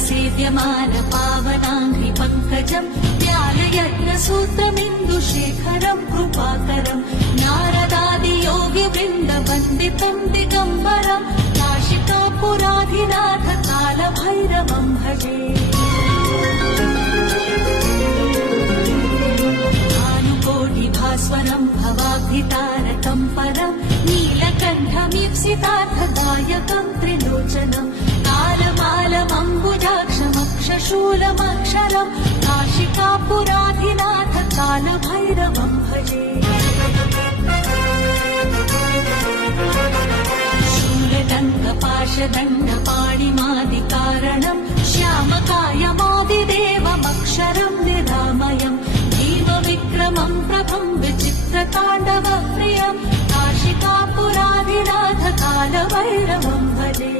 सेव्यमान पावनाङ्घ्रि पङ्कजम् ज्ञानयज्ञसूत्रमिन्दुशेखरम् कृपाकरम् नारदादियोगिवृन्दवन्दितम् दिगम्बरम् काशिकापुराधिनाथ कालभैरवम् भजे। भानुकोटिभास्वरम् भवाब्धितारकम् परम् नीलकण्ठमीप्सितार्थदायकम् त्रिलोचनम् कालमालमम्बुजाक्षमक्षशूलमक्षरम् काशिकापुराधिनाथ कालभैरवम् भजे। शूलदण्डपाशदण्डपाणिमादिकारणम् श्यामकायमादिदेवमक्षरम् निरामयम् भीमविक्रमम् प्रभम् विचित्रताण्डवप्रियम् काशिकापुराधिनाथ कालभैरवम् भजे।